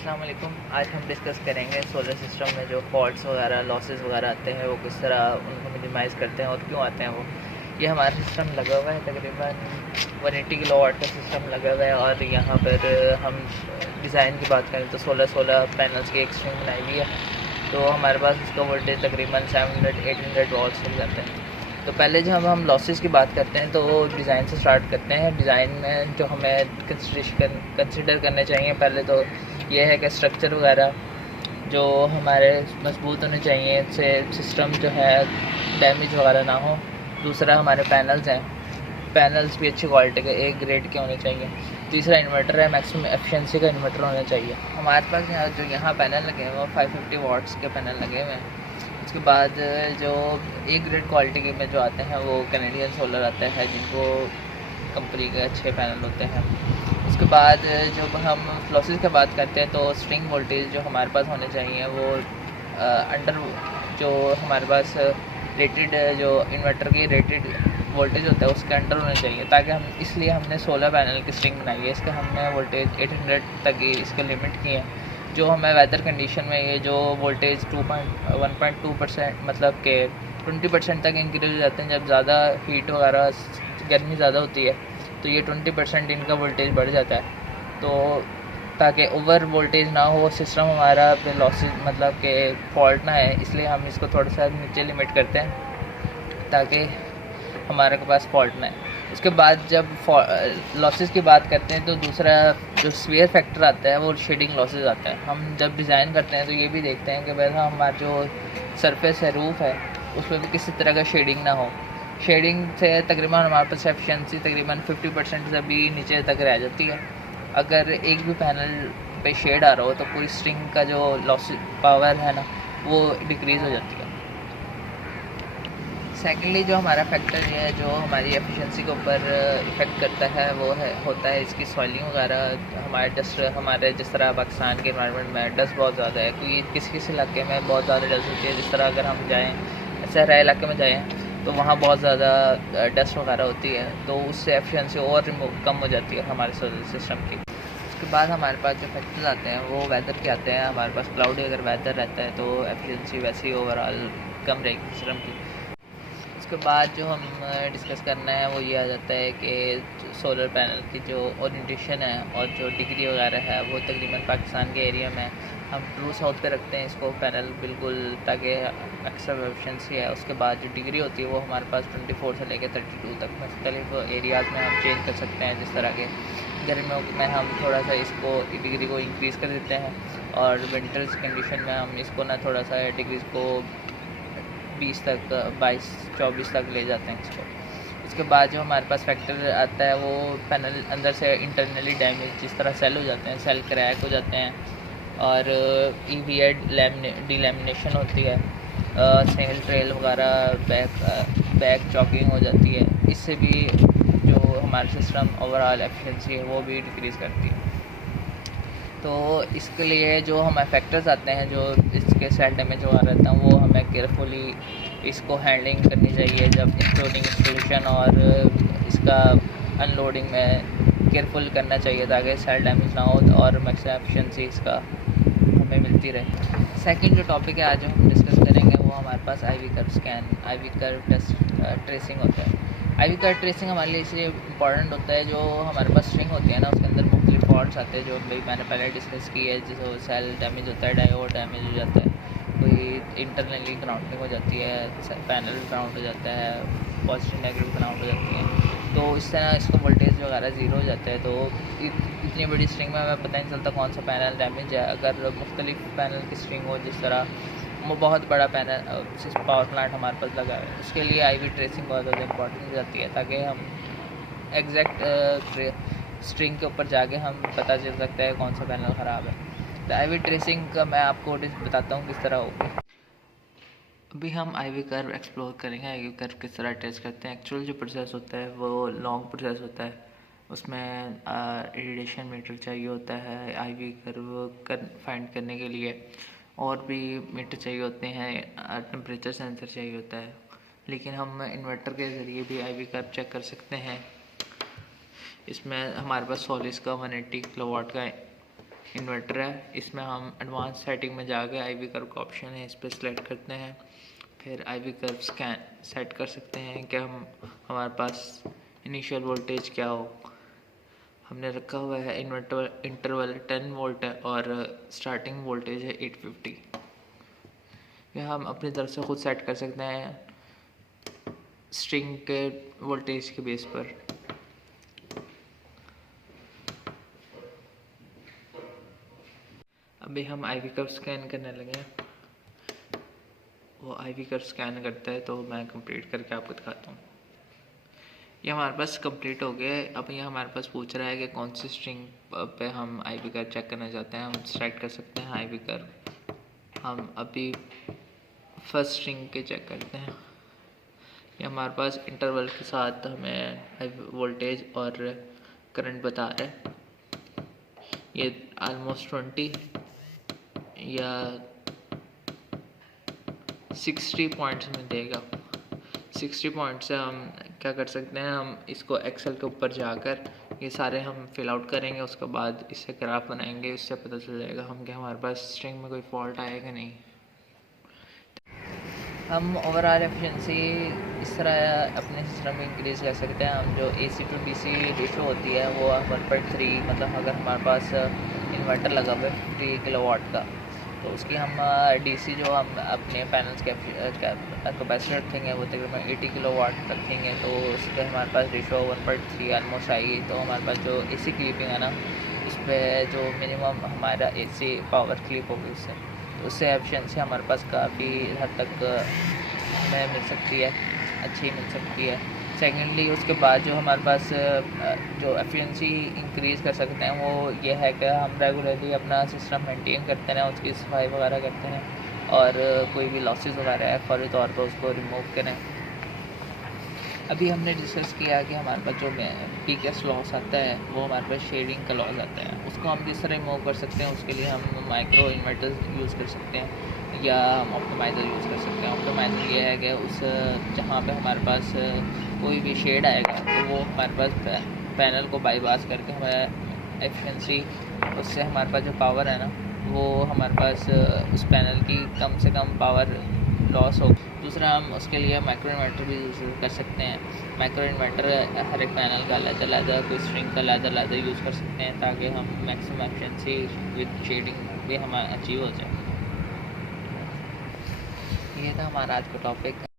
अस्सलाम वालेकुम। आज हम डिस्कस करेंगे सोलर सिस्टम में जो फॉल्ट्स वगैरह लॉसेस वगैरह आते हैं वो किस तरह उनको मिनिमाइज़ करते हैं और क्यों आते हैं वो। ये हमारा सिस्टम लगा हुआ है, तकरीबन 180 किलोवाट का सिस्टम लगा हुआ है। और यहाँ पर हम डिज़ाइन की बात करें तो 16 पैनल्स की एक स्ट्रिंग बनाई हुई है। तो हमारे पास इसका वोल्टेज तकरीबन 700-800 वॉल्ट्स मिल जाता है। तो पहले जब हम लॉसेस की बात करते हैं तो डिज़ाइन से स्टार्ट करते हैं। डिज़ाइन में जो हमें कंसिडर करने चाहिए, पहले तो ये है कि स्ट्रक्चर वगैरह जो हमारे मजबूत होने चाहिए, इससे सिस्टम जो है डैमेज वगैरह ना हो। दूसरा हमारे पैनल्स हैं, पैनल्स भी अच्छी क्वालिटी के एक ग्रेड के होने चाहिए। तीसरा इन्वर्टर है, मैक्सिमम एफिशिएंसी का इन्वर्टर होना चाहिए। हमारे पास यहाँ पैनल लगे हुए हैं 550 वाट्स के पैनल लगे हुए हैं। उसके बाद जो एक ग्रेड क्वालिटी के में जो आते हैं वो कैनेडियन सोलर आता है, जिनको कंपनी के अच्छे पैनल होते हैं। उसके बाद जब हम लॉसेस की बात करते हैं तो स्ट्रिंग वोल्टेज जो हमारे पास होने चाहिए वो अंडर जो हमारे पास रेटेड जो इन्वर्टर की रेटेड वोल्टेज होता है उसके अंडर होने चाहिए, ताकि हम इसलिए हमने 16 पैनल की स्ट्रिंग बनाई है। इसका हमने वोल्टेज 800 तक ही इसके लिमिट की है। जो हमें वेदर कंडीशन में ये जो वोल्टेज 1.2% मतलब कि 20% तक इंक्रीज हो जाते हैं। जब ज़्यादा हीट वगैरह गर्मी ज़्यादा होती है तो ये 20% इनका वोल्टेज बढ़ जाता है। तो ताकि ओवर वोल्टेज ना हो, सिस्टम हमारा लॉसेज मतलब कि फॉल्ट ना है, इसलिए हम इसको थोड़ा सा नीचे लिमिट करते हैं ताकि हमारे के पास फॉल्ट ना है। उसके बाद जब लॉसेस की बात करते हैं तो दूसरा जो स्वेयर फैक्टर आता है वो शेडिंग लॉसेस आता है। हम जब डिज़ाइन करते हैं तो ये भी देखते हैं कि वैसा हमारा जो सरफेस है, रूफ है, उसमें भी किसी तरह का शेडिंग ना हो। शेडिंग से तकरीबन हमारे पास एफिशिएंसी तकरीबन 50% से भी नीचे तक रह जाती है। अगर एक भी पैनल पे शेड आ रहा हो तो पूरी स्ट्रिंग का जो लॉस पावर है ना वो डिक्रीज़ हो जाती है। सेकेंडली जो हमारा फैक्टर है जो हमारी एफिशिएंसी के ऊपर इफ़ेक्ट करता है वो होता है इसकी सॉइलिंग वगैरह। हमारे जिस तरह पाकिस्तान के इन्वायरमेंट में डस्ट बहुत ज़्यादा है, क्योंकि किसी किसी इलाके में बहुत ज़्यादा डस्ट होती है। जिस तरह अगर हम जाएँ सहरा इलाके में जाएँ तो वहाँ बहुत ज़्यादा डस्ट वगैरह होती है, तो उससे एफिशिएंसी और कम हो जाती है हमारे सोलर सिस्टम की। उसके बाद हमारे पास जो फैक्टर्स आते हैं वो वेदर के आते हैं। हमारे पास क्लाउडी अगर वेदर रहता है तो एफिशिएंसी वैसे ही ओवरऑल कम रहेगी सिस्टम की। उसके बाद जो हम डिस्कस करना है वो ये आ जाता है कि सोलर पैनल की जो ओरिएंटेशन है और जो डिग्री वगैरह है वो तकरीबन पाकिस्तान के एरिया में हम ट्रू साउथ पे रखते हैं इसको पैनल बिल्कुल, ताकि एक्स्ट्रा एफिशिएंसी है। उसके बाद जो डिग्री होती है वो हमारे पास 24 से लेकर 32 तक मुख्तलिफ एरियाज़ में हम चेंज कर सकते हैं। जिस तरह के गर्मियों में हम थोड़ा सा इसको डिग्री को इंक्रीज़ कर देते हैं, और विंटर्स कंडीशन में हम इसको ना थोड़ा सा डिग्रीज़ को 20 तक 22-24 तक ले जाते हैं इसको। उसके बाद जो हमारे पास फैक्टर आता है वो पैनल अंदर से इंटरनली डैमेज, जिस तरह सेल हो जाते हैं, सेल क्रैक हो जाते हैं, और ईवीए डिलेमिनेशन होती है, स्नेल ट्रेल वगैरह बैक चॉकिंग हो जाती है। इससे भी जो हमारा सिस्टम ओवरऑल एफिशिएंसी है वो भी डिक्रीज़ करती है। तो इसके लिए जो हमें फैक्टर्स आते हैं जो इसके सेल डैमेज वगैरह रहता है वो हमें केयरफुली इसको हैंडलिंग करनी चाहिए, जब इंस्टॉलेशन और इसका अनलोडिंग में केयरफुल करना चाहिए ताकि सेल डैमेज ना हो और मैक्सिमम एफिशिएंसी इसका हमें मिलती रहे। सेकंड जो टॉपिक है आज हम डिस्कस करेंगे वो हमारे पास IV curve scan, IV curve test tracing होता है। आईवी कर्व ट्रेसिंग हमारे लिए इसलिए इम्पॉर्टेंट होता है, जो हमारे पास स्ट्रिंग होती है ना उसके अंदर मुख्तलिफ फॉल्ट्स आते हैं जो भाई मैंने पहले डिस्कस की है। जैसे सेल डैमेज होता है, डायोड डैमेज हो जाता है, कोई इंटरनली ग्राउंडिंग हो जाती है, पैनल ग्राउंड हो जाता है, पॉजिटिव नेगेटिव ग्राउंड हो जाती है। तो इस तरह इसका वोल्टेज वगैरह ज़ीरो हो जाता है। तो इतनी बड़ी स्ट्रिंग में हमें पता नहीं चलता कौन सा पैनल डैमेज है। अगर मुख्तलिफ पैनल की स्ट्रिंग हो, जिस तरह वो बहुत बड़ा पैनल पावर प्लांट हमारे पास लगा है, उसके लिए आईवी ट्रेसिंग बहुत ज़्यादा इंपॉर्टेंट हो जाती है, ताकि हम एग्जैक्ट स्ट्रिंग के ऊपर जाके हम पता चल सकता है कौन सा पैनल ख़राब है। तो आईवी ट्रेसिंग का मैं आपको बताता हूँ किस तरह होगी। अभी हम आईवी कर्व एक्सप्लोर करेंगे, आईवी कर्व किस तरह टेस्ट करते हैं। एक्चुअल जो प्रोसेस होता है वो लॉन्ग प्रोसेस होता है, उसमें रेडिएशन मीटर चाहिए होता है आईवी कर्व फाइंड करने के लिए, और भी मीटर चाहिए होते हैं, टेम्परेचर सेंसर चाहिए होता है। लेकिन हम इन्वर्टर के ज़रिए भी आईवी कर्व चेक कर सकते हैं। इसमें हमारे पास सोलिस का 180 किलोवाट का इन्वर्टर है। इसमें हम एडवांस सेटिंग में जाके IV कर्व का ऑप्शन है, इस पर सेलेक्ट करते हैं। फिर IV कर्व स्कैन सेट कर सकते हैं कि हमारे पास इनिशियल वोल्टेज क्या हो। हमने रखा हुआ है इंटरवल 10 वोल्ट है और स्टार्टिंग वोल्टेज है 850। यह हम अपनी तरफ से खुद सेट कर सकते हैं स्ट्रिंग के वोल्टेज के बेस पर। अभी हम IV कर्व स्कैन करने लगे हैं। वो IV कर्व स्कैन करता है तो मैं कंप्लीट करके आपको दिखाता हूँ। ये हमारे पास कंप्लीट हो गया है। अब ये हमारे पास पूछ रहा है कि कौन सी स्ट्रिंग पे हम IV कर्व चेक करना चाहते हैं। हम सेलेक्ट कर सकते हैं IV कर्व। हम अभी फर्स्ट स्ट्रिंग के चेक करते हैं। ये हमारे पास इंटरवल के साथ हमें वोल्टेज और करंट बता रहा है। ये ऑलमोस्ट 20 या 60 पॉइंट्स में देगा। 60 पॉइंट से हम क्या कर सकते हैं, हम इसको एक्सेल के ऊपर जाकर ये सारे हम फिल आउट करेंगे। उसके बाद इससे ग्राफ बनाएंगे, इससे पता चल जाएगा हम कि हमारे पास स्ट्रिंग में कोई फॉल्ट आएगा नहीं। हम ओवरऑल एफिशिएंसी इस तरह अपने सिस्टम में इंक्रीज़ कर सकते हैं। हम जो AC to DC रेशो होती है वो 1.3, मतलब अगर हमारे पास इन्वर्टर लगा हुआ है 50 किलोवाट का, तो उसकी हम DC जो हम अपने पैनल्स के कैपेसिटी रखेंगे वो तकरीबन 80 किलोवाट रखेंगे, तो उस पर हमारे पास रेशो 1.3 ऑलमोस्ट आएगी। तो हमारे पास जो AC क्लिपिंग है ना, उस पर जो मिनिमम हमारा AC पावर क्लिप होगी उससे एफिशिएंसी हमारे पास काफ़ी हद तक हमें मिल सकती है, अच्छी मिल सकती है। सेकेंडली उसके बाद जो हमारे पास जो एफिशिएंसी इंक्रीज़ कर सकते हैं वो ये है कि हम रेगुलरली अपना सिस्टम मेंटेन करते रहें, उसकी सफाई वगैरह करते रहें और कोई भी लॉसेस वगैरह है फौरी तौर पर उसको रिमूव करें। अभी हमने डिस्कस किया कि हमारे पास जो पीकेएस लॉस आता है वो हमारे पास शेडिंग का लॉस आता है, उसको हम किस तरह रिमूव कर सकते हैं। उसके लिए हम माइक्रो इन्वर्टर यूज़ कर सकते हैं या हम ऑप्टिमाइज़र यूज़ कर सकते हैं। ऑप्टिमाइज़र ये है कि उस जहाँ पे हमारे पास कोई भी शेड आएगा तो वो हमारे पास पैनल को बाईपास करके हमारा एफिशिएंसी, उससे हमारे पास जो पावर है ना वो हमारे पास उस पैनल की कम से कम पावर लॉस हो। दूसरा हम उसके लिए माइक्रो इन्वर्टर भी यूज़ कर सकते हैं। माइक्रो इन्वर्टर हर एक पैनल का अलग कोई स्ट्रिंग का अलग यूज़ कर सकते हैं ताकि हम मैक्सिमम एफिशिएंसी विद शेडिंग भी हमारा अचीव हो जाए। ये था हमारा आज का टॉपिक।